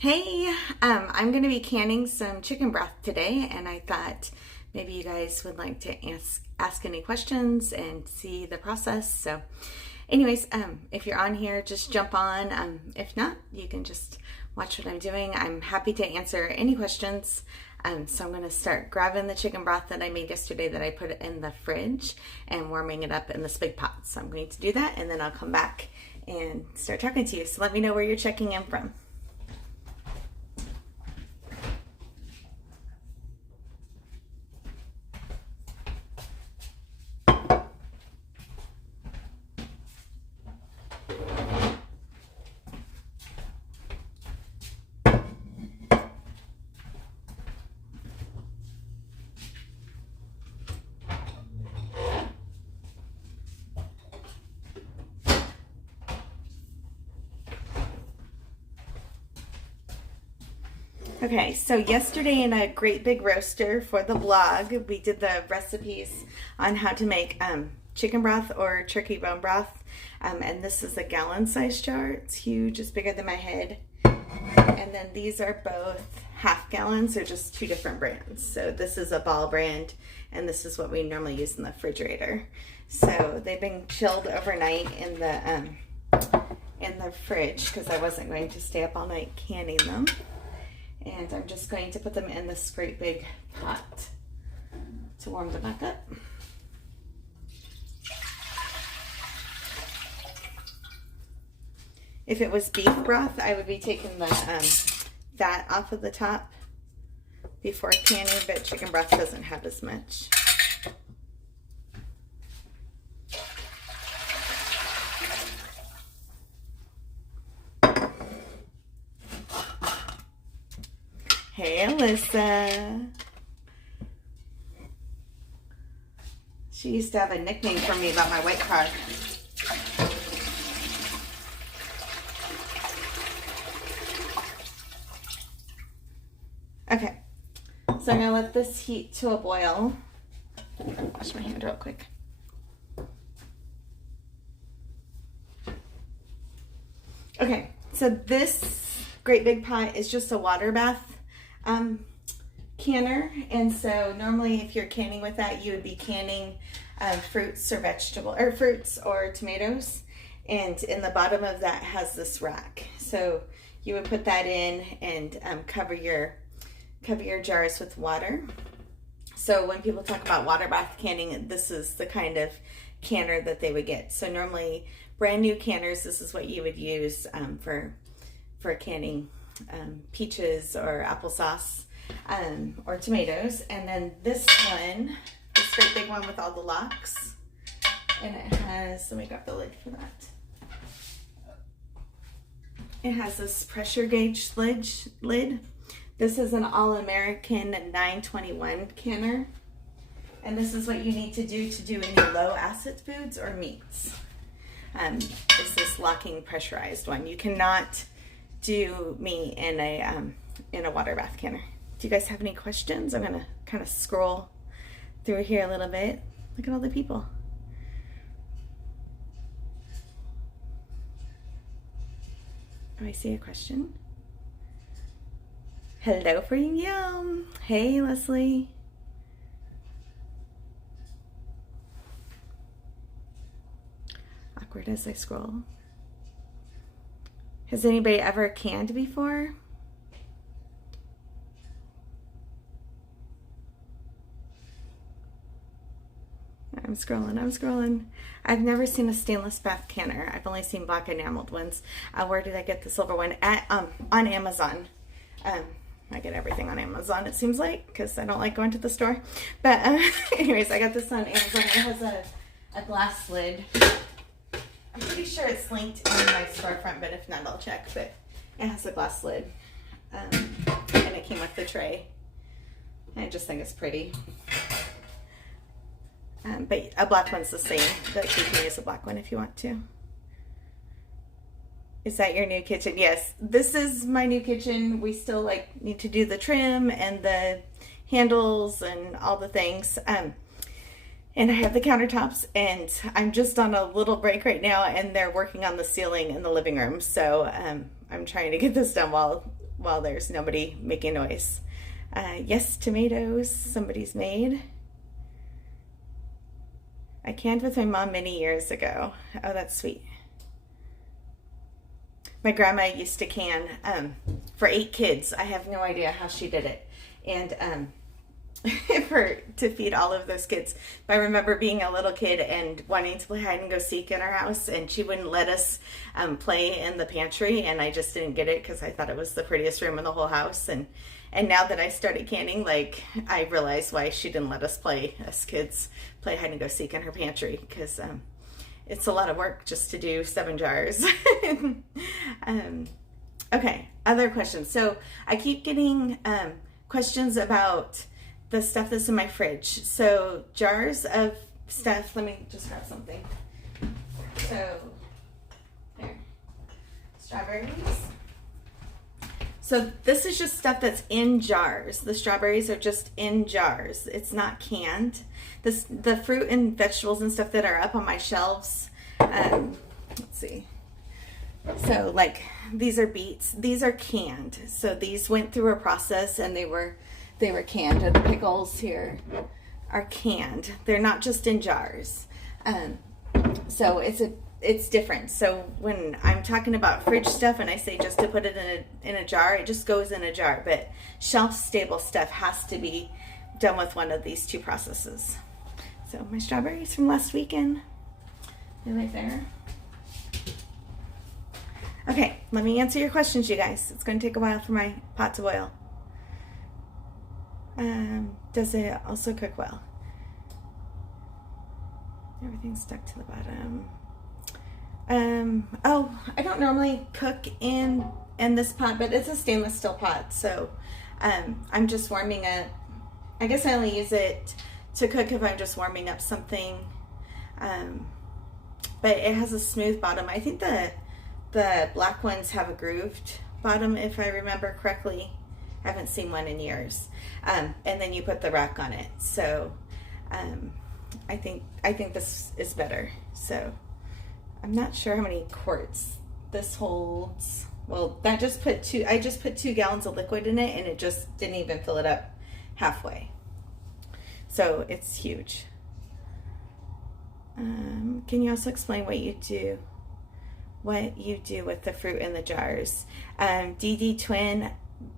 Hey, I'm going to be canning some chicken broth today, and I thought maybe you guys would like to ask any questions and see the process. So, anyways, if you're on here, just jump on. If not, you can just watch what I'm doing. I'm happy to answer any questions. So I'm going to start grabbing the chicken broth that I made yesterday that I put in the fridge and warming it up in this big pot. So I'm going to do that, and then I'll come back and start talking to you. So let me know where you're checking in from. Okay, so yesterday in a great big roaster for the blog, we did the recipes on how to make chicken broth or turkey bone broth. And this is a gallon size jar. It's huge, it's bigger than my head. And then these are both half gallons, they're just two different brands. So this is a Ball brand, and this is what we normally use in the refrigerator. So they've been chilled overnight in the fridge because I wasn't going to stay up all night canning them. And I'm just going to put them in this great big pot to warm them back up. If it was beef broth, I would be taking the fat off of the top before canning, but chicken broth doesn't have as much. Hey, Alyssa. She used to have a nickname for me about my white car. Okay, so I'm gonna let this heat to a boil. Wash my hand real quick. Okay, so this great big pot is just a water bath canner, and so normally if you're canning with that, you would be canning fruits or fruits or tomatoes, and in the bottom of that has this rack. So you would put that in and cover your jars with water. So when people talk about water bath canning, this is the kind of canner that they would get. So normally brand new canners, this is what you would use for canning peaches or applesauce or tomatoes. And then this one, this great big one with all the locks, and it has, let me grab the lid for that. It has this pressure gauge lid. This is an All-American 921 canner. And this is what you need to do any low acid foods or meats. It's this locking pressurized one. You cannot do meat in a water bath canner. Do you guys have any questions? I'm gonna kind of scroll through here a little bit. Look at all the people. Oh, I see a question. Hello for Yum. Hey, Leslie. Awkward as I scroll. Has anybody ever canned before? I'm scrolling. I've never seen a stainless bath canner. I've only seen black enameled ones. Where did I get the silver one? On Amazon. I get everything on Amazon, it seems like, because I don't like going to the store. But anyways, I got this on Amazon. It has a glass lid. I'm pretty sure it's linked in my storefront, but if not, I'll check. But it has a glass lid, and it came with the tray. And I just think it's pretty. But a black one's the same. But you can use a black one if you want to. Is that your new kitchen? Yes, this is my new kitchen. We still need to do the trim and the handles and all the things. And I have the countertops, and I'm just on a little break right now, and they're working on the ceiling in the living room. So I'm trying to get this done while while there's nobody making noise. Yes, tomatoes somebody's made. I canned with my mom many years ago. Oh, that's sweet. My grandma used to can for 8 kids. I have no idea how she did it. And to feed all of those kids. I remember being a little kid and wanting to play hide and go seek in our house, and she wouldn't let us play in the pantry, and I just didn't get it because I thought it was the prettiest room in the whole house. And now that I started canning, like, I realized why she didn't let us kids play hide and go seek in her pantry, because it's a lot of work just to do 7 jars. Okay, other questions. So I keep getting questions about the stuff that's in my fridge. So jars of stuff, let me just grab something. So, there, strawberries. So this is just stuff that's in jars. The strawberries are just in jars. It's not canned. The fruit and vegetables and stuff that are up on my shelves, let's see. So like these are beets. These are canned. So these went through a process and they were canned. And the pickles here are canned. They're not just in jars. So it's different. So when I'm talking about fridge stuff and I say just to put it in a jar, it just goes in a jar. But shelf stable stuff has to be done with one of these 2 processes. So my strawberries from last weekend, they're right there. Okay, let me answer your questions, you guys. It's going to take a while for my pot to boil. Does it also cook well? Everything's stuck to the bottom. Oh, I don't normally cook in this pot, but it's a stainless steel pot, so I'm just warming up. I guess I only use it to cook if I'm just warming up something. But it has a smooth bottom. I think the black ones have a grooved bottom, if I remember correctly. I haven't seen one in years. And then you put the rack on it. So I think this is better. So I'm not sure how many quarts this holds. Well, I just put 2 gallons of liquid in it, and it just didn't even fill it up halfway. So it's huge. Can you also explain what you do with the fruit in the jars? DD Twin,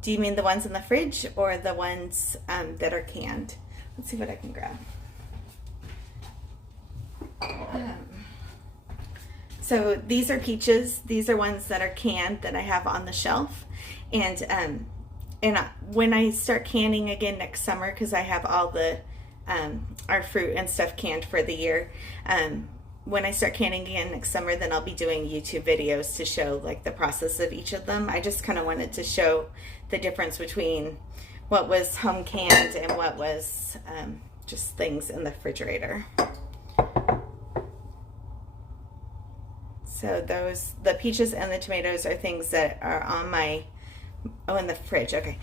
do you mean the ones in the fridge or the ones that are canned? Let's see what I can grab. So these are peaches. These are ones that are canned that I have on the shelf. And when I start canning again next summer, because I have all the our fruit and stuff canned for the year, when I start canning again next summer, then I'll be doing YouTube videos to show like the process of each of them. I just kind of wanted to show the difference between what was home canned and what was just things in the refrigerator. So the peaches and the tomatoes are things that are on my, in the fridge, okay.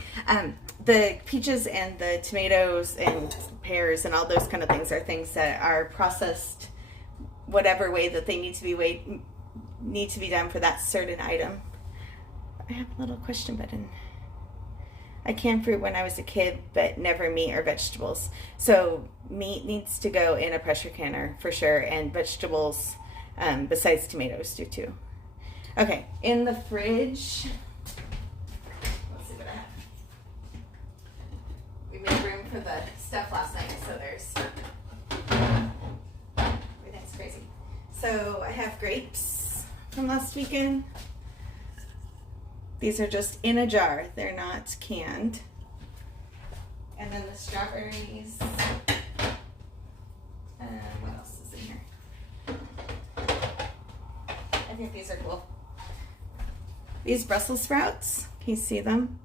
The peaches and the tomatoes and pears and all those kind of things are things that are processed whatever way that they need to be done for that certain item. I have a little question button. I canned fruit when I was a kid, but never meat or vegetables. So meat needs to go in a pressure canner for sure, and vegetables, besides tomatoes, do too. Okay, in the fridge, let's see what I have. We made room for the stuff last night, so there's everything's crazy. So I have grapes from last weekend. These are just in a jar. They're not canned. And then the strawberries. What else is in here? I think these are cool. These Brussels sprouts, can you see them?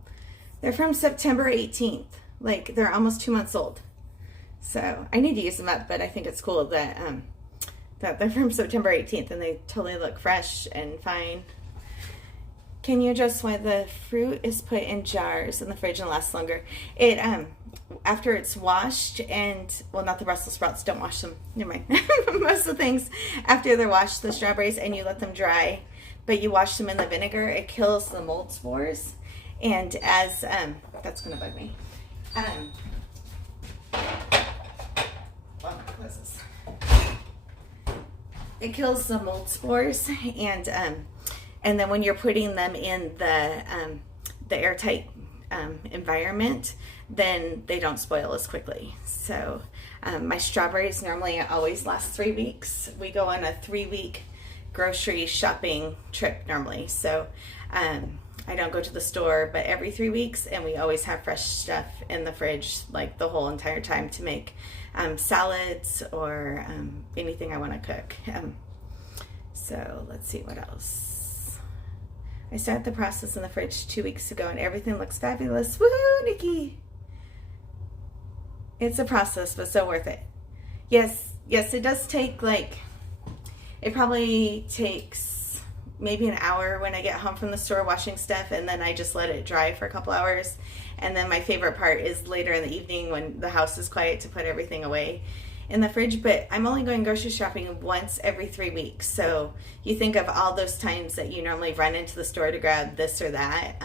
They're from September 18th. Like, they're almost 2 months old. So I need to use them up, but I think it's cool that that they're from September 18th and they totally look fresh and fine. Can you address why the fruit is put in jars in the fridge and lasts longer? It after it's washed, and well, not the Brussels sprouts, don't wash them. Never mind. Most of the things after they're washed, the strawberries, and you let them dry, but you wash them in the vinegar, it kills the mold spores, And as, that's gonna bug me. Well, close this. It kills the mold spores, and then when you're putting them in the airtight environment, then they don't spoil as quickly. So my strawberries normally always last 3 weeks. We go on a 3-week grocery shopping trip normally. So I don't go to the store, but every 3 weeks, and we always have fresh stuff in the fridge like the whole entire time to make salads or anything I want to cook. So let's see what else. I started the process in the fridge 2 weeks ago and everything looks fabulous. Woohoo, Nikki! It's a process, but so worth it. Yes, it does take it probably takes maybe an hour when I get home from the store washing stuff, and then I just let it dry for a couple hours. And then my favorite part is later in the evening when the house is quiet to put everything away in the fridge. But I'm only going grocery shopping once every 3 weeks. So you think of all those times that you normally run into the store to grab this or that,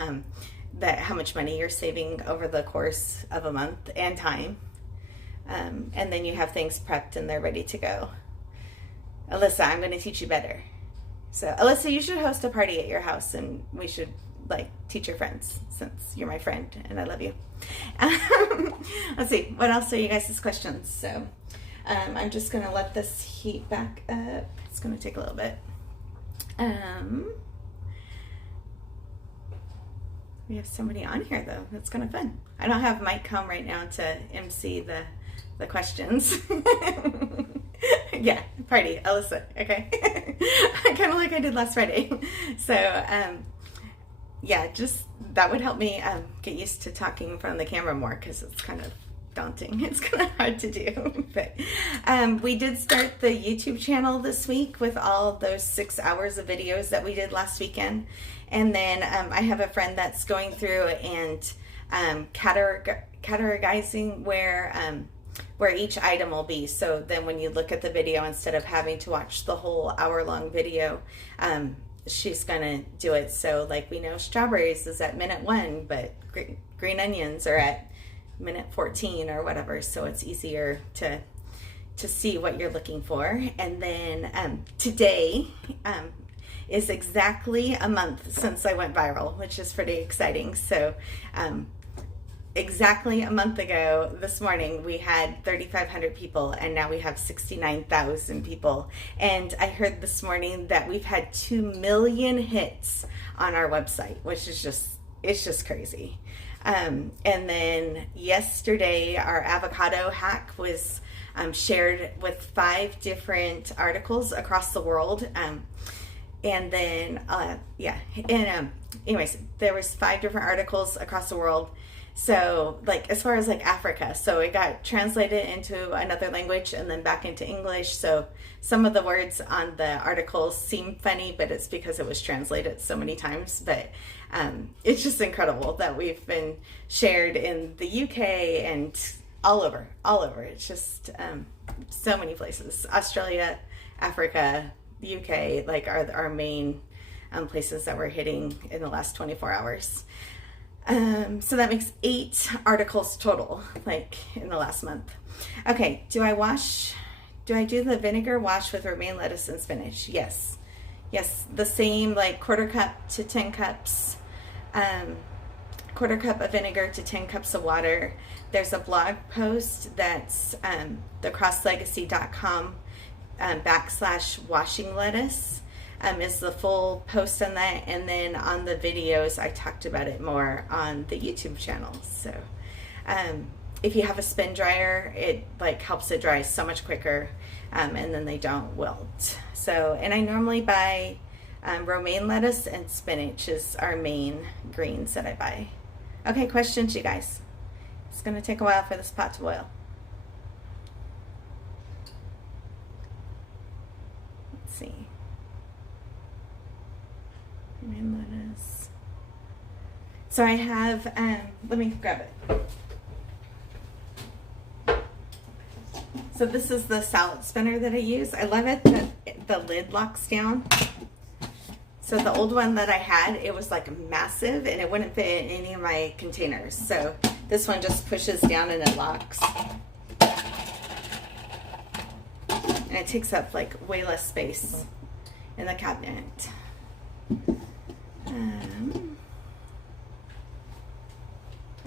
how much money you're saving over the course of a month and time. And then you have things prepped and they're ready to go. Alyssa, I'm going to teach you better. So Alyssa, you should host a party at your house, and we should teach your friends, since you're my friend and I love you. Let's see, what else are you guys' questions? So I'm just going to let this heat back up. It's going to take a little bit. We have somebody on here though. That's kind of fun. I don't have Mike home right now to MC the questions. Yeah, party, Alyssa, okay. Kind of like I did last Friday. So, yeah, just that would help me get used to talking in front of the camera more, because it's kind of daunting. It's kind of hard to do. But we did start the YouTube channel this week with all those 6 hours of videos that we did last weekend. And then I have a friend that's going through and categorizing where each item will be. So then when you look at the video, instead of having to watch the whole hour-long video, she's gonna do it. So we know strawberries is at minute 1, but green onions are at minute 14 or whatever. So it's easier to see what you're looking for. And then today is exactly a month since I went viral, which is pretty exciting. So exactly a month ago this morning, we had 3,500 people, and now we have 69,000 people. And I heard this morning that we've had 2 million hits on our website, which is it's just crazy. And then yesterday, our avocado hack was shared with 5 different articles across the world. And then, anyways, there was 5 different articles across the world. So as far as Africa, so it got translated into another language and then back into English. So some of the words on the articles seem funny, but it's because it was translated so many times. But it's just incredible that we've been shared in the UK and all over. It's just so many places. Australia, Africa, the UK, are our main places that we're hitting in the last 24 hours. So that makes 8 articles total, in the last month. Okay, do I do the vinegar wash with romaine lettuce and spinach? Yes, the same, 1/4 cup to 10 cups, 1/4 cup of vinegar to 10 cups of water. There's a blog post that's thecrosslegacy.com /washing lettuce. Is the full post on that, and then on the videos I talked about it more on the YouTube channel. So if you have a spin dryer, it helps it dry so much quicker, and then they don't wilt. So, and I normally buy romaine lettuce and spinach is our main greens that I buy. Okay, questions, you guys? It's gonna take a while for this pot to boil. Let's see. Lettuce. So I have, let me grab it. So this is the salad spinner that I use. I love it that the lid locks down. So the old one that I had, it was like massive and it wouldn't fit in any of my containers. So this one just pushes down and it locks. And it takes up like way less space in the cabinet. There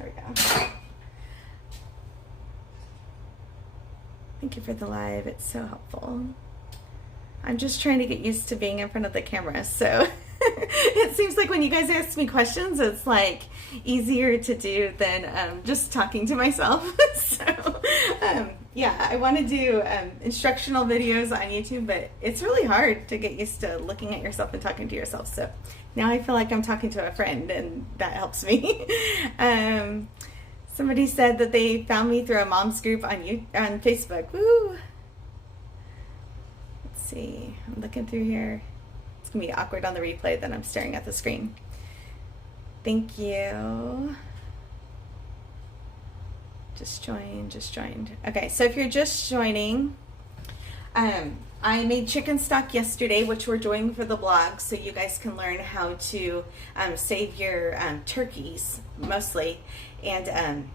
we go. Thank you for the live. It's so helpful. I'm just trying to get used to being in front of the camera. So it seems like when you guys ask me questions, it's like easier to do than just talking to myself. So yeah, I want to do instructional videos on YouTube, but it's really hard to get used to looking at yourself and talking to yourself. So now I feel like I'm talking to a friend, and that helps me. Somebody said that they found me through a mom's group on Facebook. Woo! Let's see. I'm looking through here. It's going to be awkward on the replay that I'm staring at the screen. Thank you. Just joined. Okay, so if you're just joining, I made chicken stock yesterday, which we're doing for the blog, so you guys can learn how to save your turkeys, mostly. And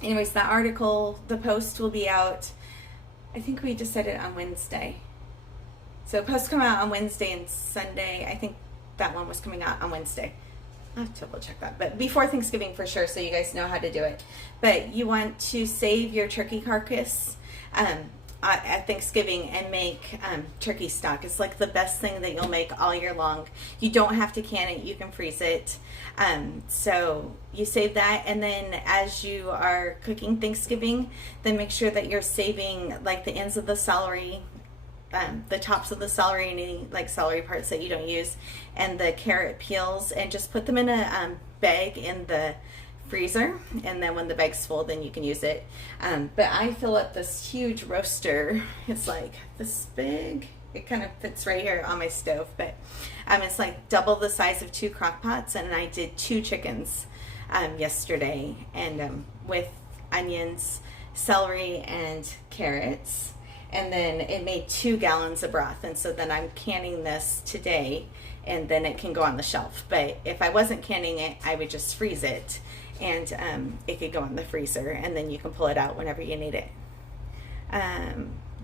anyways, the article, the post will be out, I think we just said it on Wednesday. So posts come out on Wednesday and Sunday. I think that one was coming out on Wednesday. I'll have to double check that, but before Thanksgiving for sure, so you guys know how to do it. But you want to save your turkey carcass at Thanksgiving and make turkey stock. It's like the best thing that you'll make all year long. You don't have to can it, you can freeze it. So you save that, and then as you are cooking Thanksgiving, then make sure that you're saving like the ends of the celery, the tops of the celery, and any like celery parts that you don't use, and the carrot peels, and just put them in a bag in the freezer, and then when the bag's full, then you can use it. But I fill up this huge roaster. It's like this big. It kind of fits right here on my stove, but it's like double the size of 2 crock pots, and I did 2 chickens yesterday, and with onions, celery, and carrots. And then it made 2 gallons of broth. And so then I'm canning this today, and then it can go on the shelf. But if I wasn't canning it, I would just freeze it, and it could go in the freezer, and then you can pull it out whenever you need it.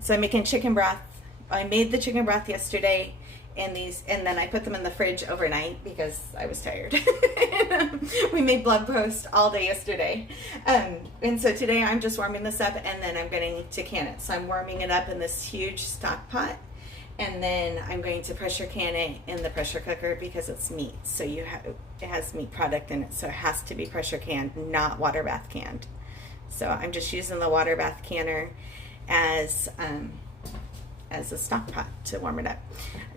So I'm making chicken broth. I made the chicken broth yesterday, and then I put them in the fridge overnight because I was tired. We made blog post all day yesterday. And so today I'm just warming this up, and then I'm going to can it. So I'm warming it up in this huge stock pot, and then I'm going to pressure can it in the pressure cooker because it's meat. So it has meat product in it, so it has to be pressure canned, not water bath canned. So I'm just using the water bath canner as a stock pot to warm it up.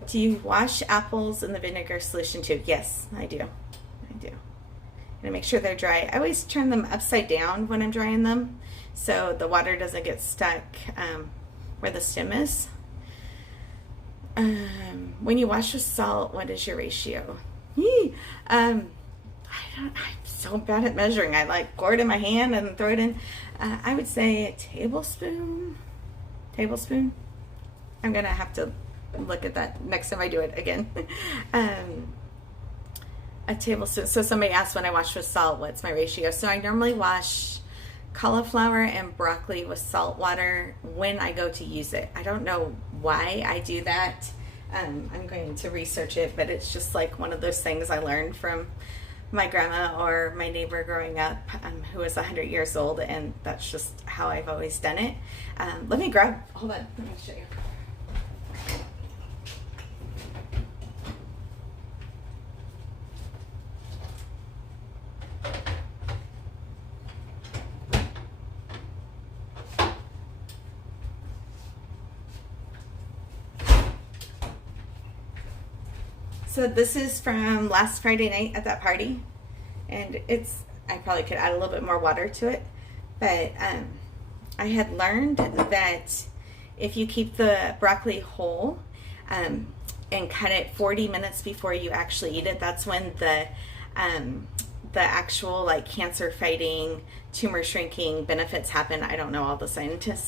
Do you wash apples in the vinegar solution too? Yes, I do. And make sure they're dry. I always turn them upside down when I'm drying them, so the water doesn't get stuck where the stem is. When you wash with salt, what is your ratio? I'm so bad at measuring. I like pour it in my hand and throw it in. I would say a tablespoon. I'm gonna have to look at that next time I do it again. A tablespoon. So somebody asked when I wash with salt, what's my ratio? So I normally wash cauliflower and broccoli with salt water when I go to use it. I don't know why I do that. I'm going to research it, but it's just like one of those things I learned from my grandma or my neighbor growing up, who was 100 years old, and that's just how I've always done it. Hold on, let me show you. So this is from last Friday night at that party, and I probably could add a little bit more water to it, but I had learned that if you keep the broccoli whole and cut it 40 minutes before you actually eat it, that's when the actual like cancer fighting, tumor shrinking benefits happen. I don't know all the scientific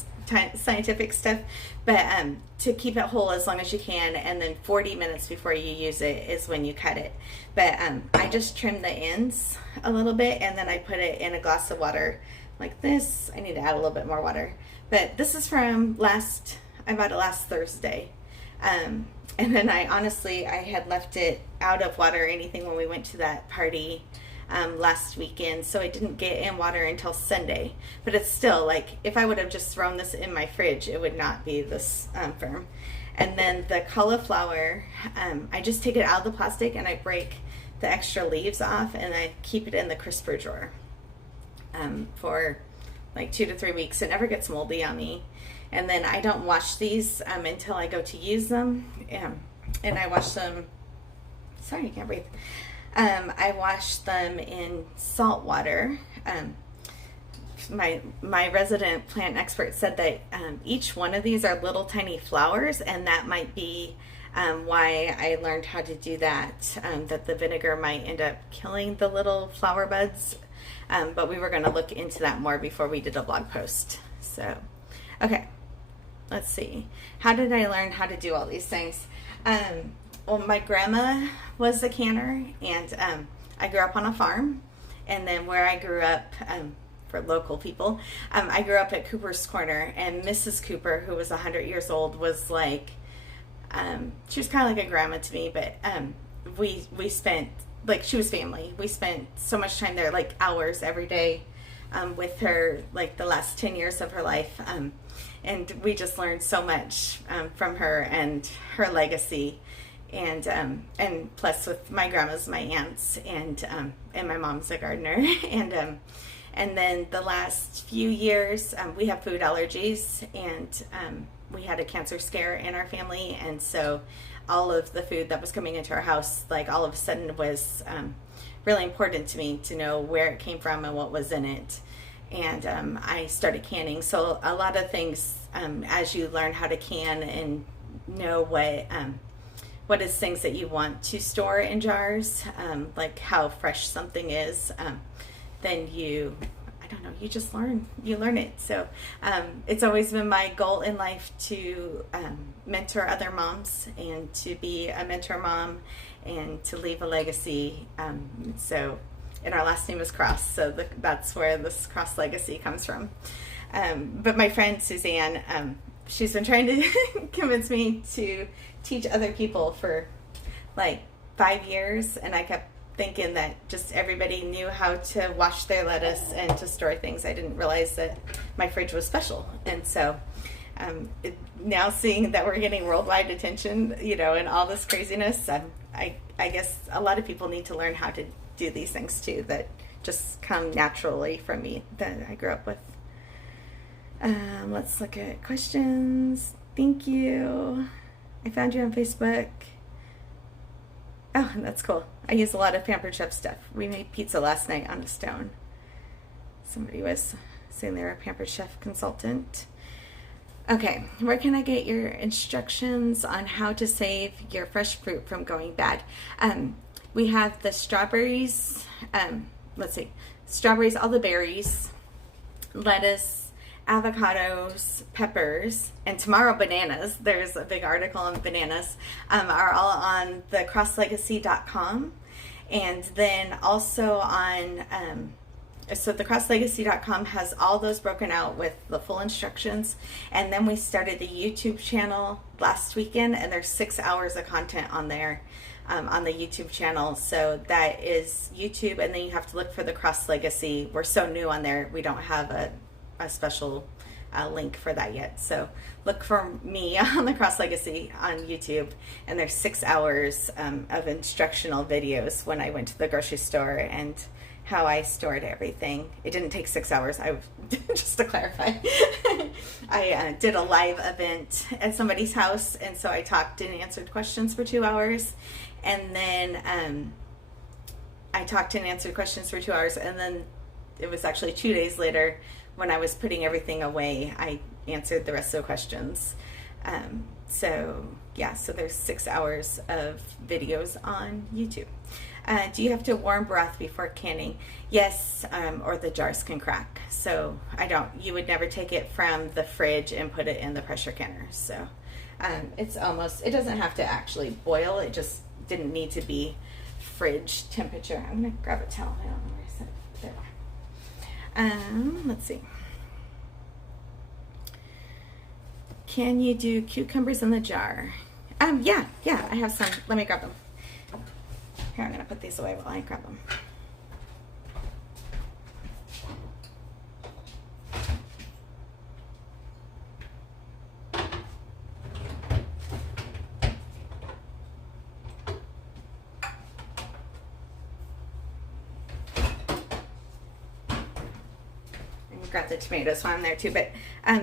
scientific stuff, but to keep it whole as long as you can, and then 40 minutes before you use it is when you cut it. But I just trim the ends a little bit, and then I put it in a glass of water like this. I need to add a little bit more water, but this is from I bought it last Thursday. And then I had left it out of water or anything when we went to that party last weekend, so I didn't get in water until Sunday. But it's still, like, if I would have just thrown this in my fridge, it would not be this firm. And then the cauliflower, I just take it out of the plastic and I break the extra leaves off, and I keep it in the crisper drawer for like 2 to 3 weeks. It never gets moldy on me. And then I don't wash these until I go to use them. And I wash them, sorry, I can't breathe. I wash them in salt water. My resident plant expert said that each one of these are little tiny flowers, and that might be why I learned how to do that, that the vinegar might end up killing the little flower buds. But we were going to look into that more before we did a blog post. So, okay, let's see. How did I learn how to do all these things? Well, my grandma was a canner, and I grew up on a farm. And then where I grew up, for local people, I grew up at Cooper's Corner, and Mrs. Cooper, who was 100 years old, was like, she was kind of like a grandma to me, but we spent, like, she was family. We spent so much time there, like hours every day with her, like the last 10 years of her life. And we just learned so much from her and her legacy. And plus with my grandma's my aunts, and my mom's a gardener. And then the last few years, we have food allergies, and we had a cancer scare in our family. And so all of the food that was coming into our house, like, all of a sudden was really important to me to know where it came from and what was in it. And I started canning. So a lot of things, as you learn how to can and know what is things that you want to store in jars, like how fresh something is, then you just learn it. So it's always been my goal in life to mentor other moms, and to be a mentor mom, and to leave a legacy. And our last name is Cross, so that's where this Cross legacy comes from. But my friend Suzanne, she's been trying to convince me to teach other people for like 5 years, and I kept thinking that just everybody knew how to wash their lettuce and to store things. I didn't realize that my fridge was special. And so now seeing that we're getting worldwide attention, and all this craziness, I guess a lot of people need to learn how to do these things too, that just come naturally from me, that I grew up with. Let's look at questions. Thank you. I found you on Facebook. Oh, that's cool. I use a lot of Pampered Chef stuff. We made pizza last night on a stone. Somebody was saying they're a Pampered Chef consultant. Okay, where can I get your instructions on how to save your fresh fruit from going bad? We have the strawberries, strawberries, all the berries, lettuce, avocados, peppers, and tomorrow bananas. There's a big article on bananas, are all on the crosslegacy.com. And then also on, so the crosslegacy.com has all those broken out with the full instructions. And then we started the YouTube channel last weekend, and there's 6 hours of content on there. On the YouTube channel. So that is YouTube, and then you have to look for the Cross Legacy. We're so new on there, we don't have a special link for that yet. So look for me on the Cross Legacy on YouTube, and there's 6 hours of instructional videos when I went to the grocery store and how I stored everything. It didn't take 6 hours. Just to clarify, I did a live event at somebody's house, and so I talked and answered questions for 2 hours, and then I talked and answered questions for 2 hours, and then it was actually 2 days later when I was putting everything away, I answered the rest of the questions. So there's 6 hours of videos on YouTube. Do you have to warm broth before canning? Yes, or the jars can crack. So you would never take it from the fridge and put it in the pressure canner. So it doesn't have to actually boil. It just didn't need to be fridge temperature. I'm going to grab a towel. I don't know where I set it. There. Let's see. Can you do cucumbers in the jar? Yeah, I have some. Let me grab them. Here, I'm going to put these away while I grab them. Grab the tomatoes while I'm there too, but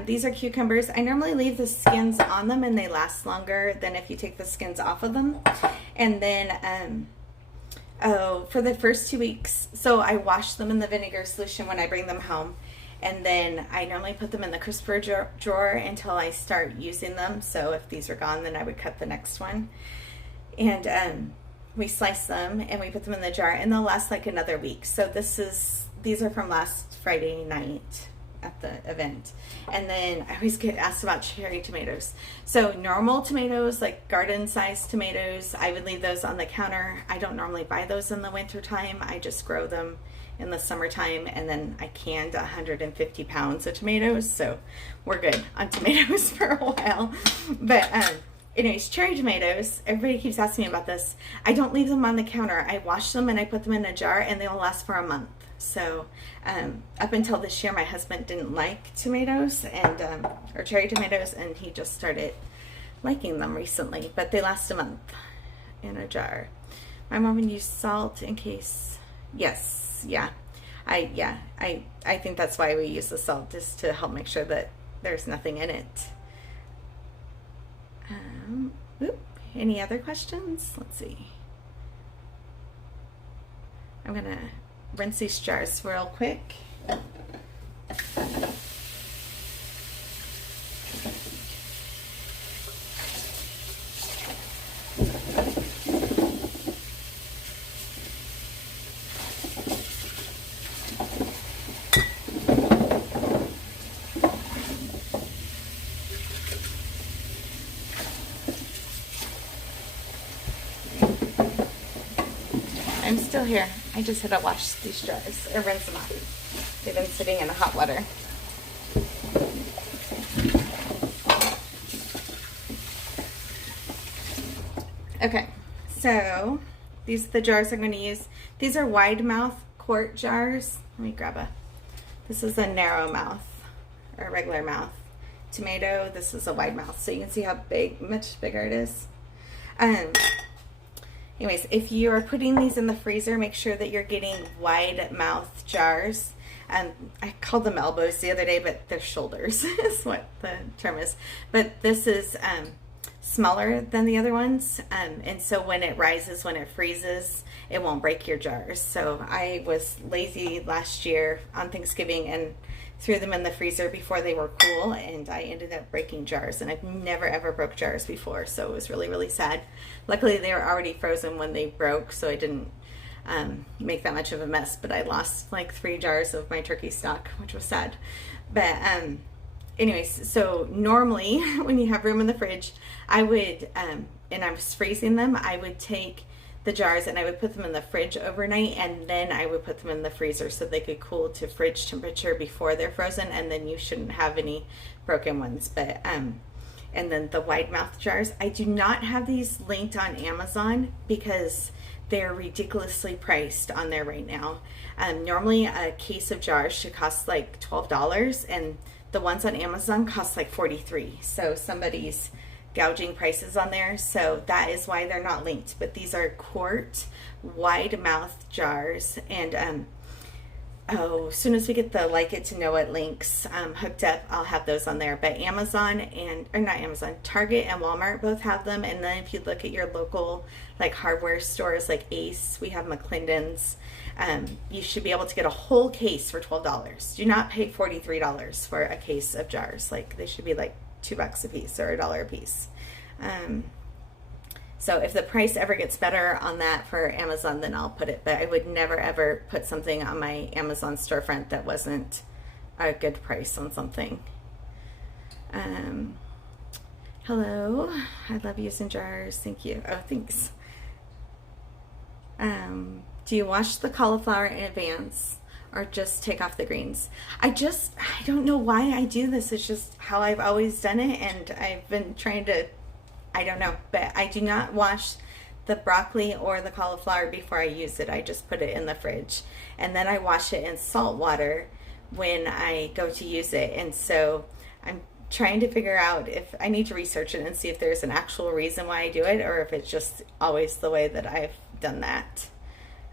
these are cucumbers. I normally leave the skins on them and they last longer than if you take the skins off of them. And then for the first 2 weeks, so I wash them in the vinegar solution when I bring them home, and then I normally put them in the crisper drawer until I start using them. So if these are gone, then I would cut the next one, and we slice them and we put them in the jar, and they'll last like another week. So these are from last Friday night at the event. And then I always get asked about cherry tomatoes. So normal tomatoes, like garden sized tomatoes, I would leave those on the counter. I don't normally buy those in the winter time. I just grow them in the summertime, and then I canned 150 pounds of tomatoes. So we're good on tomatoes for a while. But anyways, cherry tomatoes, everybody keeps asking me about this. I don't leave them on the counter. I wash them and I put them in a jar, and they'll last for a month. So up until this year, my husband didn't like tomatoes or cherry tomatoes, and he just started liking them recently. But they last a month in a jar. My mom would use salt in case. Yes, yeah, I think that's why we use the salt, is to help make sure that there's nothing in it. Any other questions? Let's see. I'm gonna rinse these jars real quick. I'm still here. I just had to wash these jars, or rinse them off. They've been sitting in the hot water. Okay, so these are the jars I'm going to use. These are wide mouth quart jars. Let me grab this is a narrow mouth, or a regular mouth. Tomato, this is a wide mouth. So you can see how much bigger it is. Anyways, if you're putting these in the freezer, make sure that you're getting wide mouth jars. I called them elbows the other day, but they're shoulders is what the term is. But this is smaller than the other ones. And so when it rises, when it freezes, it won't break your jars. So I was lazy last year on Thanksgiving and threw them in the freezer before they were cool, and I ended up breaking jars, and I've never ever broke jars before, so it was really, really sad. Luckily they were already frozen when they broke, so I didn't make that much of a mess, but I lost like 3 jars of my turkey stock, which was sad. But anyways, so normally when you have room in the fridge, I would and I was freezing them, I would take the jars and I would put them in the fridge overnight, and then I would put them in the freezer so they could cool to fridge temperature before they're frozen, and then you shouldn't have any broken ones. But and then the wide mouth jars, I do not have these linked on Amazon because they're ridiculously priced on there right now. Normally a case of jars should cost like $12, and the ones on Amazon cost like $43. So somebody's gouging prices on there, so that is why they're not linked. But these are quart wide mouth jars, and as soon as we get the Like It to Know It links hooked up, I'll have those on there. But Target and Walmart both have them. And then if you look at your local like hardware stores like Ace, we have McClendon's, you should be able to get a whole case for $12. Do not pay $43 for a case of jars. Like, they should be like $2 a piece or $1 a piece. So if the price ever gets better on that for Amazon, then I'll put it. But I would never ever put something on my Amazon storefront that wasn't a good price on something. Hello, I love using jars. Thank you. Oh, thanks. Do you wash the cauliflower in advance or just take off the greens? I don't know why I do this. It's just how I've always done it, and I've been trying to, I don't know, but I do not wash the broccoli or the cauliflower before I use it. I just put it in the fridge, and then I wash it in salt water when I go to use it. And so I'm trying to figure out if I need to research it and see if there's an actual reason why I do it, or if it's just always the way that I've done that.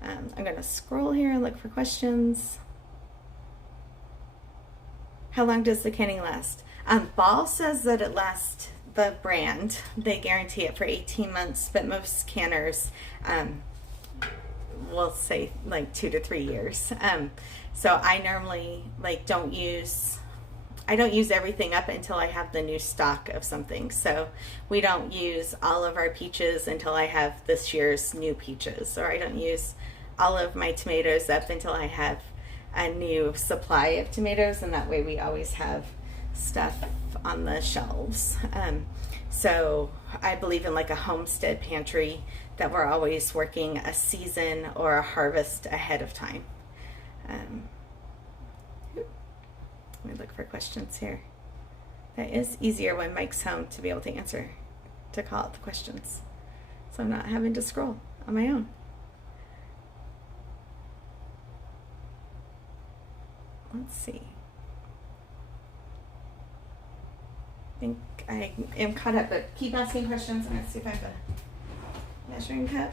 I'm going to scroll here and look for questions. How long does the canning last? Ball says that it lasts, the brand, they guarantee it for 18 months, but most canners will say like 2 to 3 years. So I normally don't use everything up until I have the new stock of something. So we don't use all of our peaches until I have this year's new peaches, or I don't use all of my tomatoes up until I have a new supply of tomatoes, and that way we always have stuff on the shelves. So I believe in like a homestead pantry, that we're always working a season or a harvest ahead of time. Let me look for questions here. That is easier when Mike's home to be able to answer, to call out the questions, so I'm not having to scroll on my own. Let's see. I think I am caught up, but keep asking questions. I'm going to see if I have a measuring cup.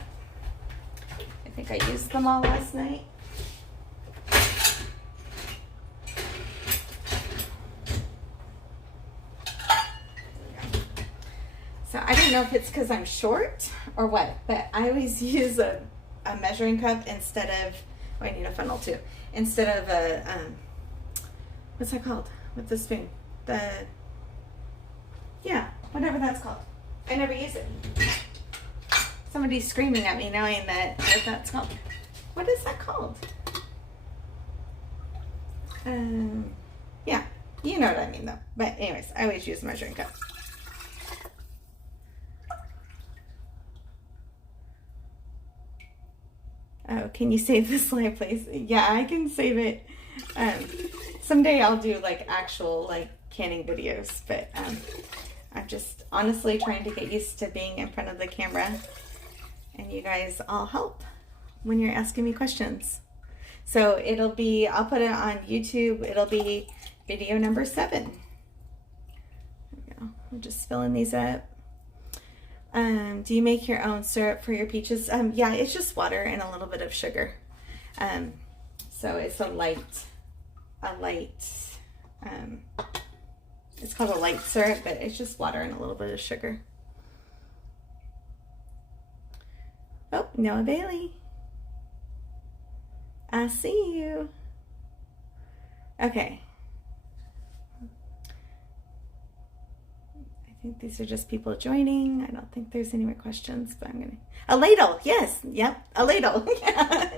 I think I used them all last night. So I don't know if it's because I'm short or what, but I always use a measuring cup instead of, I need a funnel too, instead of a, what's that called? With the spoon? Whatever that's called. I never use it. Somebody's screaming at me knowing that what that's called. What is that called? Yeah, you know what I mean though. But anyways, I always use a measuring cup. Oh, can you save this slide, please? Yeah, I can save it. Someday I'll do like actual like canning videos, but I'm just honestly trying to get used to being in front of the camera, and you guys all help when you're asking me questions. So I'll put it on YouTube. It'll be video number 7. There we go. I'm just filling these up. Do you make your own syrup for your peaches? Yeah, it's just water and a little bit of sugar. So it's a light, it's called a light syrup, but it's just water and a little bit of sugar. Oh, Noah Bailey. I see you. Okay. I think these are just people joining. I don't think there's any more questions, but I'm going to... A ladle. Yes. Yep. A ladle. Yeah. I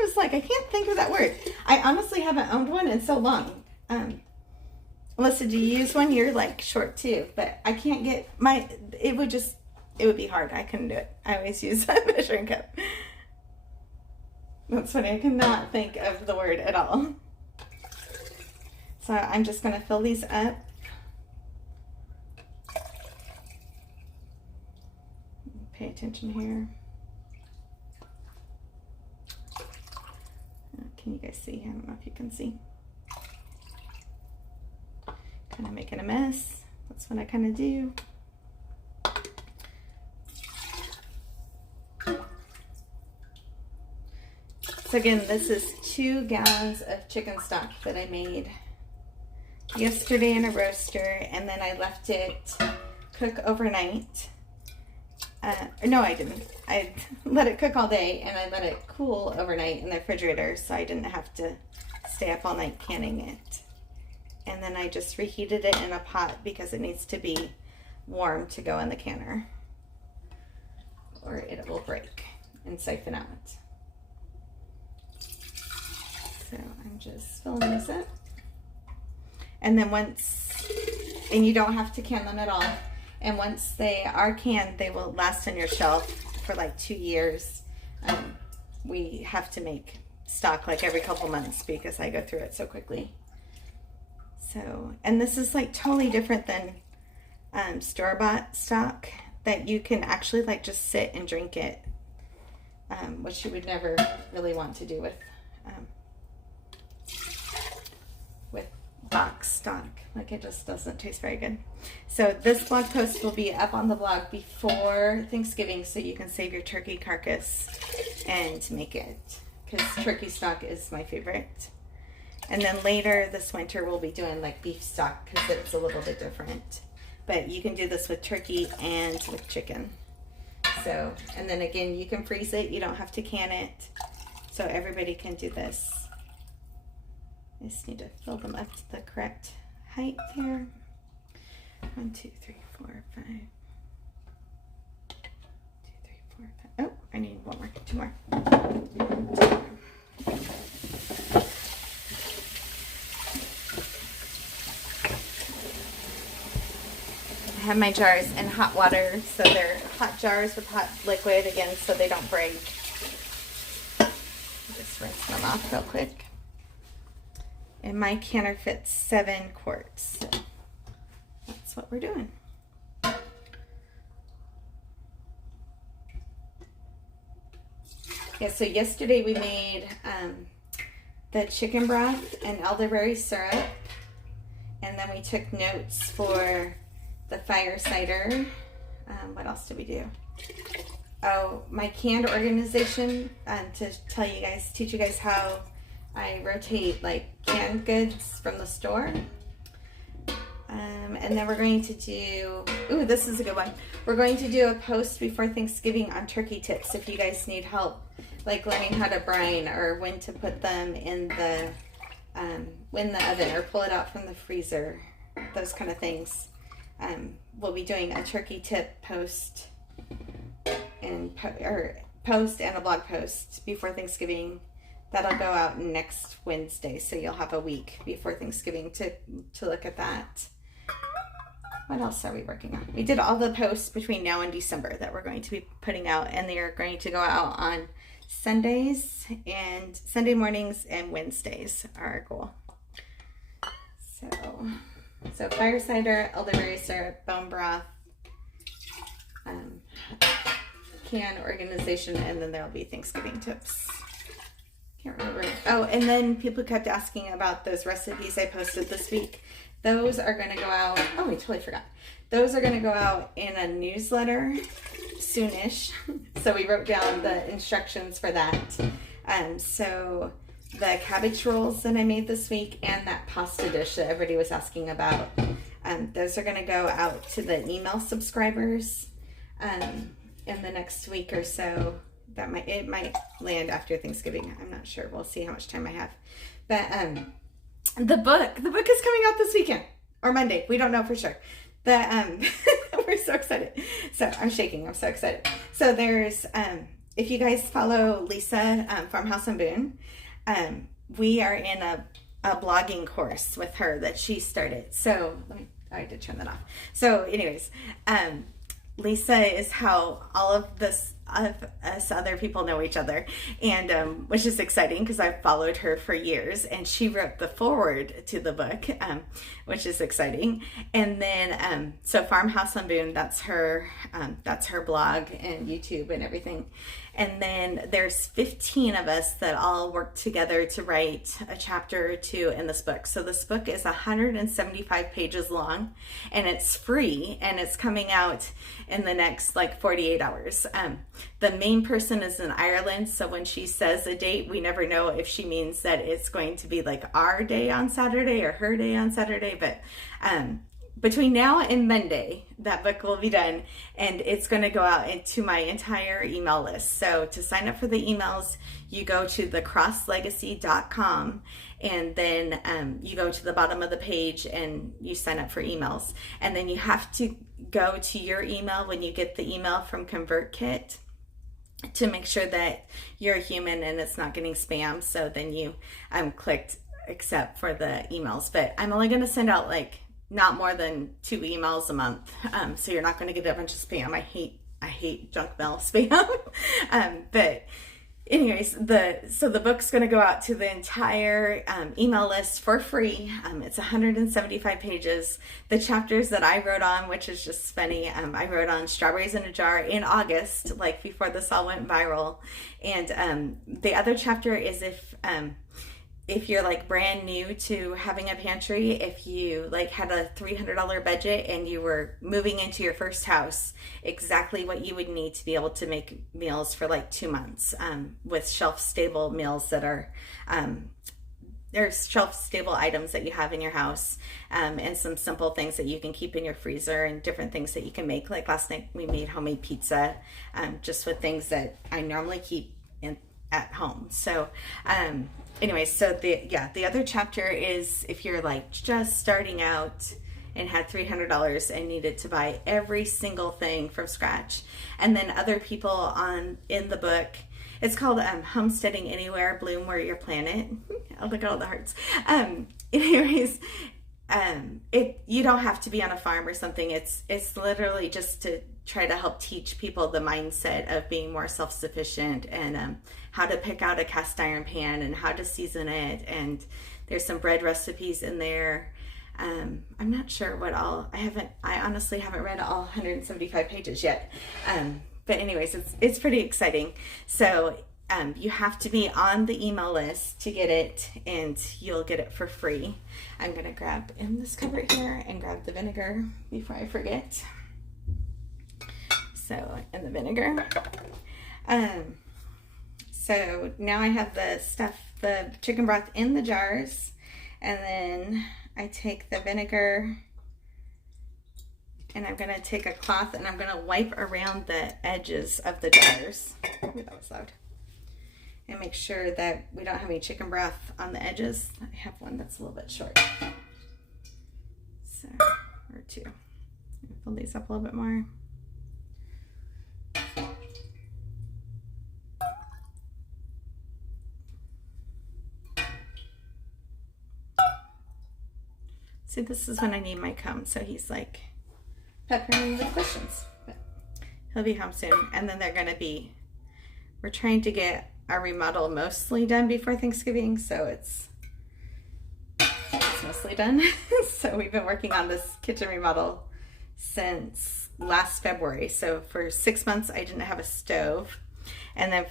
was like, I can't think of that word. I honestly haven't owned one in so long. Melissa, do you use one? You're like short too, but I can't get it would be hard. I couldn't do it. I always use a measuring cup. That's funny. I cannot think of the word at all. So I'm just going to fill these up. Pay attention here. Can you guys see? I don't know if you can see. Kind of making a mess. That's what I kind of do. So again, this is 2 gallons of chicken stock that I made yesterday in a roaster, and then I left it cook overnight. No, I didn't. I let it cook all day, and I let it cool overnight in the refrigerator, so I didn't have to stay up all night canning it. And then I just reheated it in a pot because it needs to be warm to go in the canner. or it will break and siphon out. So I'm just filling this up. And then and you don't have to can them at all. And once they are canned, they will last on your shelf for like 2 years. We have to make stock like every couple months because I go through it so quickly. So, and this is like totally different than store-bought stock that you can actually like just sit and drink it, which you would never really want to do with box stock. Like, it just doesn't taste very good. So this blog post will be up on the blog before Thanksgiving, so you can save your turkey carcass and make it, because turkey stock is my favorite. And then later this winter we'll be doing like beef stock because it's a little bit different, but you can do this with turkey and with chicken. So, and then again, you can freeze it, you don't have to can it, so everybody can do this. I just need to fill them up to the correct height here. 1, 2, 3, 4, 5. 2, 3, 4, 5. Oh, I need one more, 2 more. I have my jars in hot water, so they're hot jars with hot liquid again, so they don't break. Just rinse them off real quick. And my canner fits 7 quarts. So that's what we're doing. Yeah, so yesterday we made the chicken broth and elderberry syrup. And then we took notes for the fire cider. What else did we do? Oh, my canned organization, to teach you guys how I rotate like canned goods from the store. And then we're going to do, ooh, this is a good one. We're going to do a post before Thanksgiving on turkey tips if you guys need help, like learning how to brine or when to put them in the oven or pull it out from the freezer, those kind of things. We'll be doing a turkey tip post and a blog post before Thanksgiving. That'll go out next Wednesday, so you'll have a week before Thanksgiving to look at that. What else are we working on? We did all the posts between now and December that we're going to be putting out, and they are going to go out on Sundays and Sunday mornings and Wednesdays are our goal. So fire cider, elderberry syrup, bone broth, can organization, and then there'll be Thanksgiving tips. Can't remember. Oh, and then people kept asking about those recipes I posted this week. Those are going to go out. Oh, I totally forgot. Those are going to go out in a newsletter soonish. So we wrote down the instructions for that. So the cabbage rolls that I made this week and that pasta dish that everybody was asking about, those are going to go out to the email subscribers in the next week or so. It might land after Thanksgiving. I'm not sure. We'll see how much time I have. But the book is coming out this weekend or Monday. We don't know for sure. We're so excited. So I'm shaking. I'm so excited. So there's if you guys follow Lisa Farmhouse and Boone, we are in a blogging course with her that she started. So I had to turn that off. So anyways, Lisa is how all of us other people know each other, and which is exciting because I've followed her for years, and she wrote the foreword to the book, which is exciting. And then so Farmhouse on Boone, that's her blog and YouTube and everything. And then there's 15 of us that all work together to write a chapter or two in this book. So this book is 175 pages long, and it's free, and it's coming out in the next like 48 hours. The main person is in Ireland, so when she says a date, we never know if she means that it's going to be like our day on Saturday or her day on Saturday, but between now and Monday, that book will be done, and it's going to go out into my entire email list. So to sign up for the emails, you go to thecrosslegacy.com, and then you go to the bottom of the page and you sign up for emails. And then you have to go to your email when you get the email from ConvertKit. to make sure that you're a human and it's not getting spam. So then you clicked accept for the emails. But I'm only going to send out like not more than 2 emails a month. So you're not going to get a bunch of spam. I hate junk mail spam. But anyways, the book's going to go out to the entire email list for free. It's 175 pages. The chapters that I wrote on, which is just funny, I wrote on strawberries in a jar in August, like before this all went viral. And the other chapter is if you're like brand new to having a pantry, if you like had a $300 budget and you were moving into your first house, exactly what you would need to be able to make meals for like 2 months, with shelf-stable meals that are, there's shelf-stable items that you have in your house, and some simple things that you can keep in your freezer and different things that you can make. Like last night we made homemade pizza, just with things that I normally keep at home. So, anyway, so the other chapter is if you're like just starting out and had $300 and needed to buy every single thing from scratch. And then other people in the book, it's called Homesteading Anywhere, Bloom Where Your Planet. Oh, look at all the hearts. Anyways, you don't have to be on a farm or something. It's literally just to try to help teach people the mindset of being more self-sufficient, and how to pick out a cast iron pan and how to season it. And there's some bread recipes in there. I'm not sure what all, I honestly haven't read all 175 pages yet. But anyways, it's pretty exciting. So you have to be on the email list to get it, and you'll get it for free. I'm gonna grab in this cupboard here and grab the vinegar before I forget. So, and the vinegar. So now I have the chicken broth in the jars, and then I take the vinegar and I'm going to take a cloth and I'm going to wipe around the edges of the jars. Ooh, that was loud. And make sure that we don't have any chicken broth on the edges. I have one that's a little bit short. So, or two. Fill these up a little bit more. See, this is when I need my comb. So he's like peppering me with questions. But he'll be home soon. And then we're trying to get our remodel mostly done before Thanksgiving. So it's mostly done. So we've been working on this kitchen remodel since last February. So for 6 months, I didn't have a stove. And then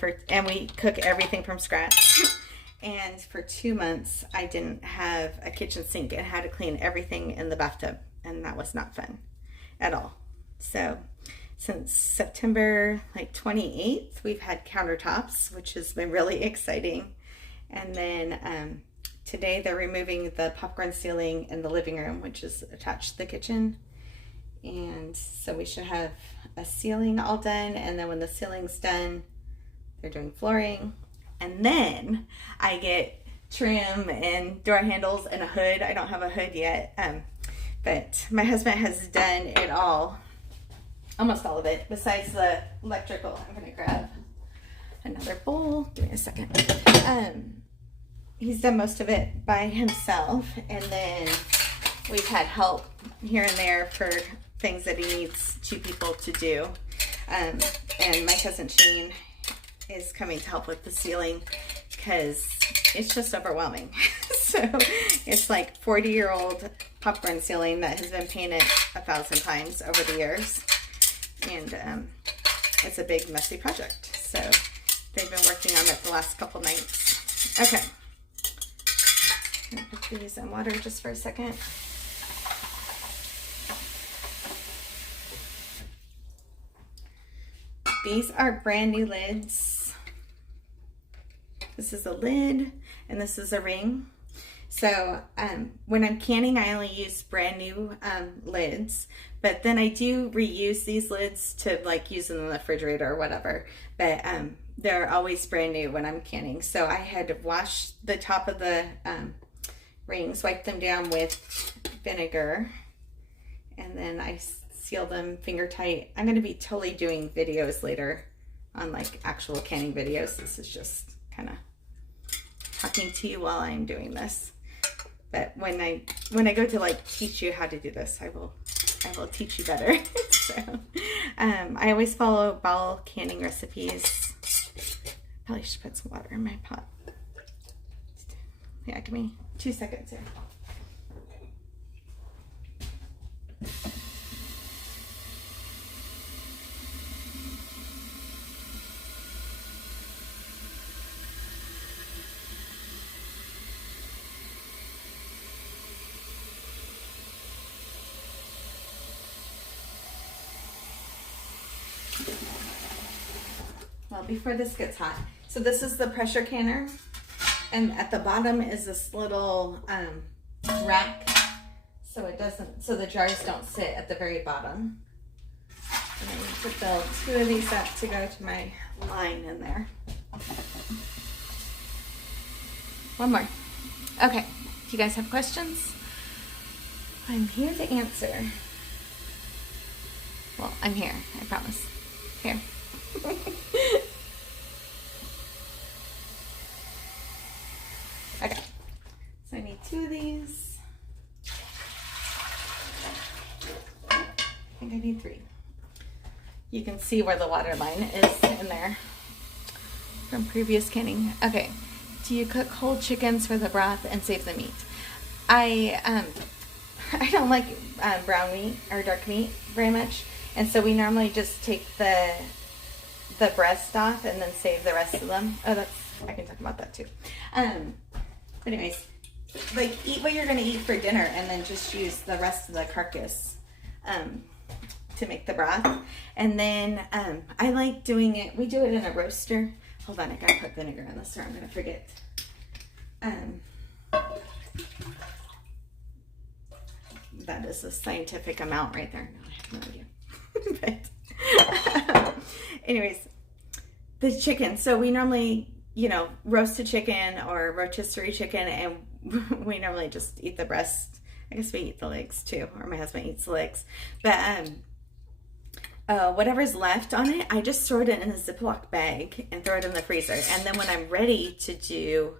we cook everything from scratch. And for 2 months, I didn't have a kitchen sink and had to clean everything in the bathtub. And that was not fun at all. So since September 28th, we've had countertops, which has been really exciting. And then today they're removing the popcorn ceiling in the living room, which is attached to the kitchen. And so we should have a ceiling all done. And then when the ceiling's done, they're doing flooring. And then I get trim and door handles and a hood. I don't have a hood yet, but my husband has done it all, almost all of it, besides the electrical. I'm gonna grab another bowl. Give me a second. He's done most of it by himself, and then we've had help here and there for things that he needs 2 people to do. And my cousin Shane is coming to help with the ceiling because it's just overwhelming. So it's like 40-year-old popcorn ceiling that has been painted 1,000 times over the years. And it's a big messy project. So they've been working on it the last couple nights. Okay. I'm gonna put these in water just for a second. These are brand new lids. This is a lid and this is a ring. So when I'm canning, I only use brand new lids, but then I do reuse these lids to like use them in the refrigerator or whatever. But they're always brand new when I'm canning. So I had to wash the top of the rings, wipe them down with vinegar, and then I seal them finger tight. I'm going to be totally doing videos later on like actual canning videos. This is just kind of talking to you while I'm doing this. But when I go to like teach you how to do this, I will teach you better. So I always follow ball canning recipes. Probably should put some water in my pot. Yeah, give me 2 seconds here. Well, before this gets hot, so this is the pressure canner, and at the bottom is this little rack, so the jars don't sit at the very bottom. And then you put the 2 of these up to go to my line in there. One more. Okay, if you guys have questions, I'm here to answer. Well, I'm here, I promise. Here. Okay, so I need 2 of these. I think I need 3. You can see where the water line is in there from previous canning. Okay, do you cook whole chickens for the broth and save the meat? I don't like brown meat or dark meat very much, and so we normally just take the breast off and then save the rest of them. Oh, I can talk about that too. Anyways, like eat what you're gonna eat for dinner and then just use the rest of the carcass to make the broth. And then I like doing it, we do it in a roaster. Hold on, I gotta put vinegar in this or I'm gonna forget. That is a scientific amount right there. No, I have no idea. But anyways, the chicken. So we normally, roast a chicken or rotisserie chicken, and we normally just eat the breast. I guess we eat the legs too, or my husband eats the legs. But whatever's left on it, I just throw it in a Ziploc bag and throw it in the freezer. And then when I'm ready to do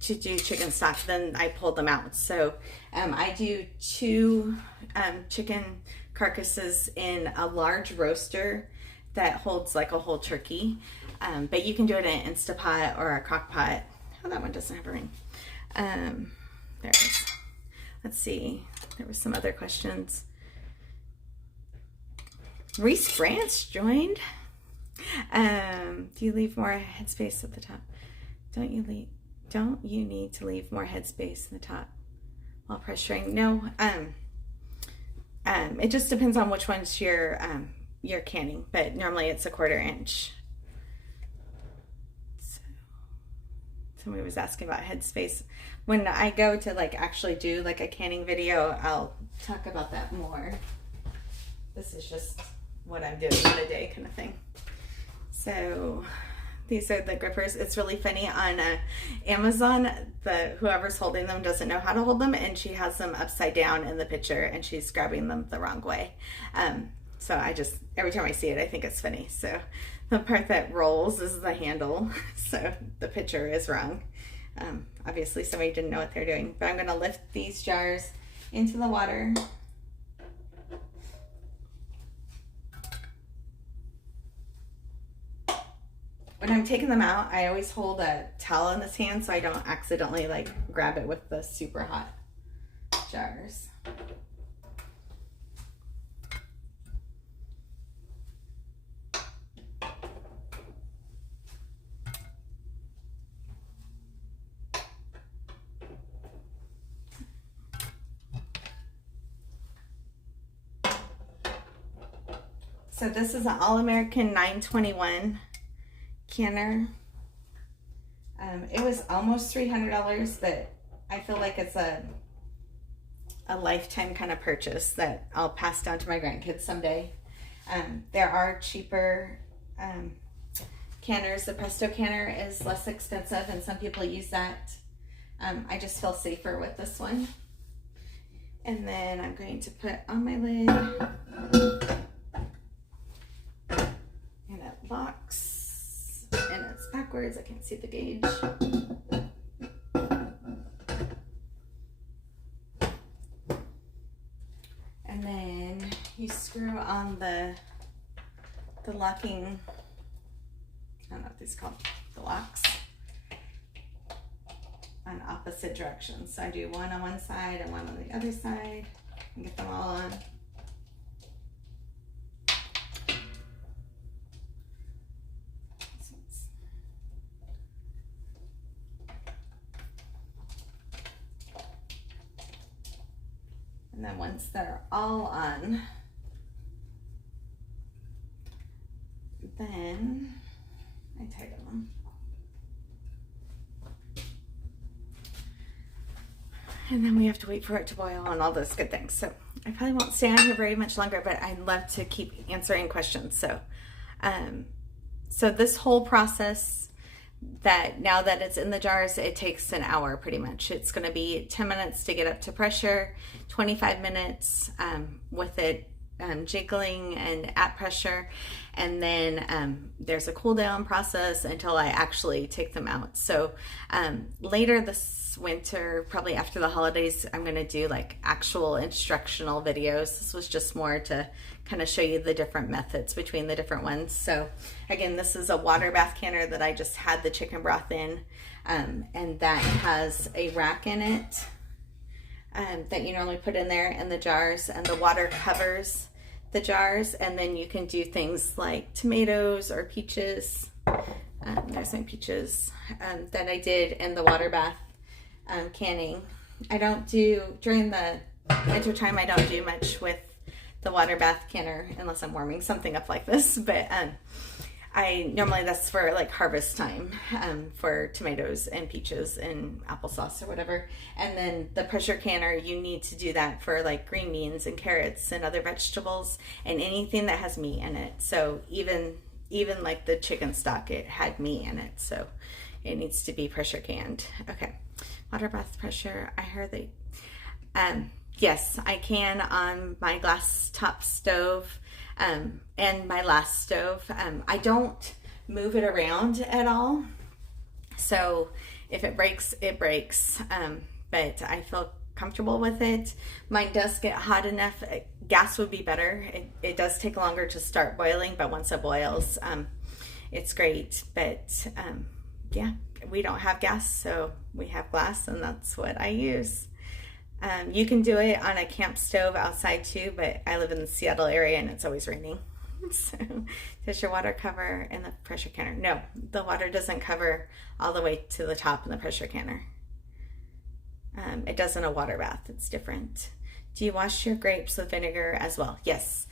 chicken stock, then I pull them out. So I do 2 chicken carcasses in a large roaster that holds like a whole turkey. But you can do it in an Instapot or a crock pot. Oh, that one doesn't have a ring. There it is. Let's see. There were some other questions. Reese Branch joined. Do you leave more headspace at the top? Don't you need to leave more headspace in the top while pressuring? No. It just depends on which ones you're canning, but normally it's a 1/4 inch. So somebody was asking about headspace. When I go to like actually do like a canning video, I'll talk about that more. This is just what I'm doing in a day kind of thing. So these are the grippers. It's really funny on Amazon, whoever's holding them doesn't know how to hold them, and she has them upside down in the picture and she's grabbing them the wrong way. So every time I see it, I think it's funny. So the part that rolls is the handle. So the picture is wrong. Obviously somebody didn't know what they're doing, but I'm gonna lift these jars into the water. When I'm taking them out, I always hold a towel in this hand so I don't accidentally like grab it with the super hot jars. So this is an All-American 921 canner. It was almost $300, but I feel like it's a lifetime kind of purchase that I'll pass down to my grandkids someday. There are cheaper canners. The Presto canner is less expensive and some people use that. I just feel safer with this one. And then I'm going to put on my lid. box, and it's backwards. I can't see the gauge. And then you screw on the locking, I don't know what these are called, the locks, on opposite directions. So I do one on one side and one on the other side and get them all on. And then once they're all on, then I tighten them. And then we have to wait for it to boil and all those good things. So I probably won't stay on here very much longer, but I'd love to keep answering questions. So, so this whole process, that now that it's in the jars, it takes an hour pretty much. It's going to be 10 minutes to get up to pressure, 25 minutes with it jiggling and at pressure, and then there's a cool down process until I actually take them out. So later this winter, probably after the holidays, I'm going to do like actual instructional videos. This was just more to kind of show you the different methods between the different ones. So again, this is a water bath canner that I just had the chicken broth in, and that has a rack in it that you normally put in there in the jars, and the water covers the jars, and then you can do things like tomatoes or peaches. There's my peaches that I did in the water bath canning. I don't do, during the winter time, I don't do much with the water bath canner unless I'm warming something up like this, but I normally, that's for like harvest time, for tomatoes and peaches and applesauce or whatever. And then the pressure canner, you need to do that for like green beans and carrots and other vegetables and anything that has meat in it. So even like the chicken stock, it had meat in it, so it needs to be pressure canned. Okay, water bath pressure. I heard that. Yes, I can on my glass top stove. And my last stove. I don't move it around at all. So if it breaks, it breaks. But I feel comfortable with it. Mine does get hot enough. Gas would be better. It does take longer to start boiling, but once it boils, it's great. But yeah, we don't have gas, so we have glass, and that's what I use. You can do it on a camp stove outside too, but I live in the Seattle area and it's always raining. So does your water cover in the pressure canner? No, the water doesn't cover all the way to the top in the pressure canner. It does in a water bath. It's different. Do you wash your grapes with vinegar as well? Yes.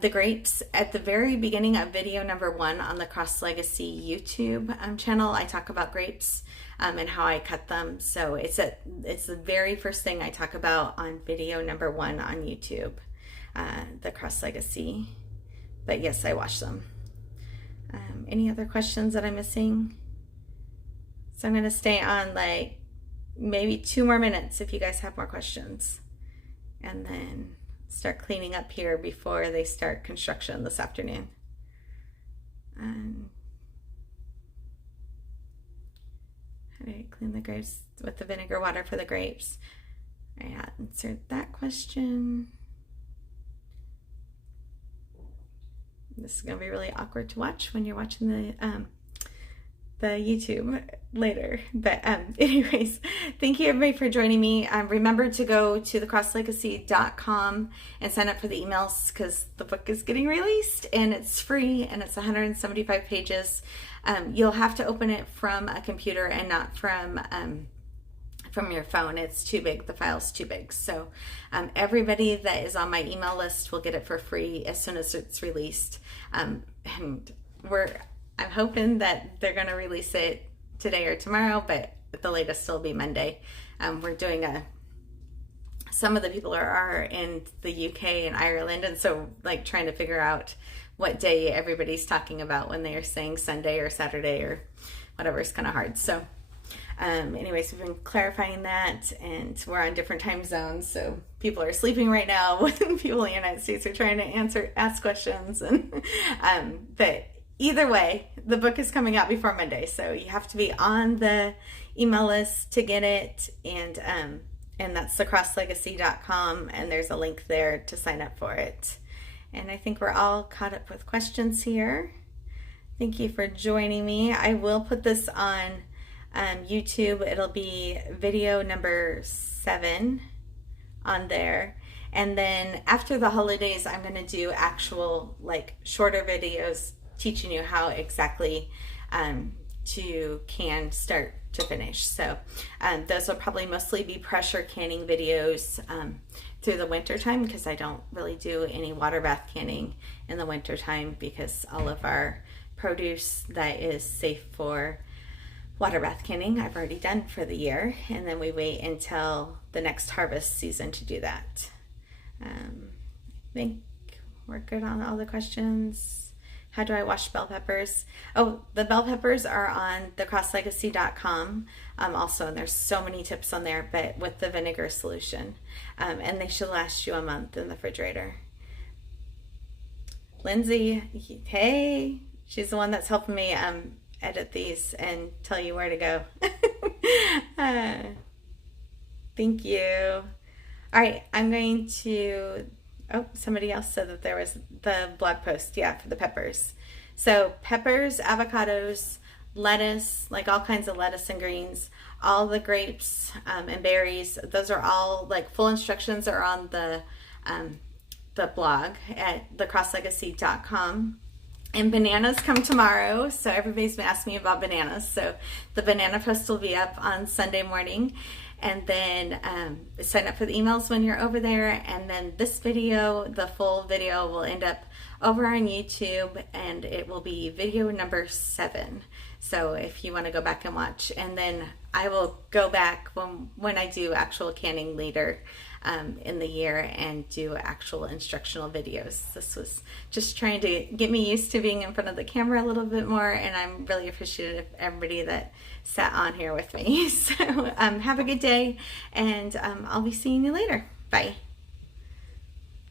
The grapes, at the very beginning of video number 1 on the Cross Legacy YouTube channel, I talk about grapes and how I cut them. So it's the very first thing I talk about on video number 1 on YouTube, the Cross Legacy. But yes, I wash them. Any other questions that I'm missing? So I'm going to stay on like maybe 2 more minutes if you guys have more questions, and then start cleaning up here before they start construction this afternoon. How do I clean the grapes with the vinegar water for the grapes? I answered that question. This is gonna be really awkward to watch when you're watching the YouTube later. But anyways, thank you everybody for joining me. Remember to go to thecrosslegacy.com and sign up for the emails, because the book is getting released and it's free and it's 175 pages. You'll have to open it from a computer and not from your phone. It's too big. The file's too big. So everybody that is on my email list will get it for free as soon as it's released. And I'm hoping that they're going to release it today or tomorrow, but at the latest it'll be Monday. We're doing some of the people are in the UK and Ireland, and so like trying to figure out what day everybody's talking about when they are saying Sunday or Saturday or whatever is kind of hard. So anyways, we've been clarifying that, and we're on different time zones, so people are sleeping right now when people in the United States are trying to ask questions, and but either way, the book is coming out before Monday, so you have to be on the email list to get it, and that's thecrosslegacy.com, and there's a link there to sign up for it. And I think we're all caught up with questions here. Thank you for joining me. I will put this on YouTube. It'll be video number 7 on there. And then after the holidays, I'm going to do actual, like, shorter videos teaching you how exactly to can start to finish. So those will probably mostly be pressure canning videos through the winter time, because I don't really do any water bath canning in the winter time, because all of our produce that is safe for water bath canning I've already done for the year, and then we wait until the next harvest season to do that. I think we're good on all the questions. How do I wash bell peppers? Oh, the bell peppers are on thecrosslegacy.com also, and there's so many tips on there, but with the vinegar solution. And they should last you a month in the refrigerator. Lindsay, hey, she's the one that's helping me edit these and tell you where to go. Thank you. All right, I'm going to... Oh, somebody else said that there was the blog post, yeah, for the peppers. So peppers, avocados, lettuce, like all kinds of lettuce and greens, all the grapes and berries, those are all, like, full instructions are on the blog at thecrosslegacy.com. And bananas come tomorrow, so everybody's been asking me about bananas. So the banana post will be up on Sunday morning. And then sign up for the emails when you're over there. And then this video, the full video, will end up over on YouTube, and it will be video number 7. So if you want to go back and watch, and then I will go back when I do actual canning later in the year and do actual instructional videos. This was just trying to get me used to being in front of the camera a little bit more, and I'm really appreciative of everybody that sat on here with me. So have a good day, and I'll be seeing you later. Bye.